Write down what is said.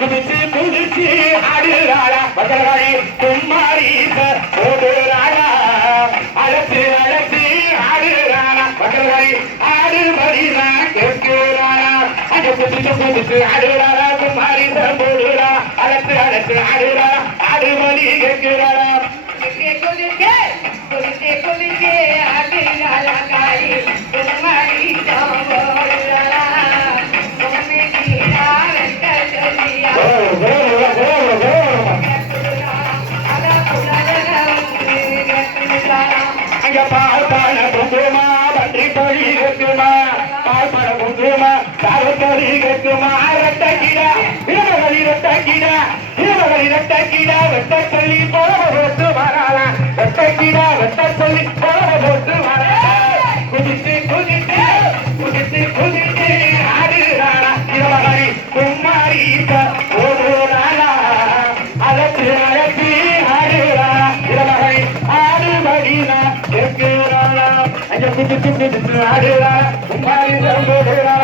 குதிச்சு குதிச்சு ஆடுறாளா பகலாளி கும்மாரி ஓடுறாளா அழைச்சு அழைச்சு ஆடுறாளா பகலாளி ஆடு மடிதான் கேட்கிறாளா அங்க குதிச்சு குதிச்சு ஆடுறாளா கும்மாரி போடுறா அழைச்சு அழைச்சு ஆடுறாளா ஆடு மடி கேட்கிறாளா குதிச்சு குதிச்சு குதிச்சு ஆடுறாளா காரி கும்மாரி பால் பாட குங்குமா பன்றி தொழி கேட்குமா பால் பாட குங்குமா சாறு தொழி கேட்குமா ரெட்டக்கிடா இரவகளி ரெட்டக்கிடா இரவகளி ரெட்டக்கிடா வெட்ட சொல்லி போல போட்டு வராளா ரெட்டக்கிடா வெட்ட சொல்லி போல போட்டு வரா குதித்து குதித்து குதித்து குதித்து ஆடுறாளா இரவகளி கும்மாரி ஓடுறாளா அழைச்சு அழைச்சி ஆடுறா இரவகளி ஆடு மடினா கேட்கிறாளா அங்க குதித்து குதித்து ஆடுறா கும்மாரி போடுறா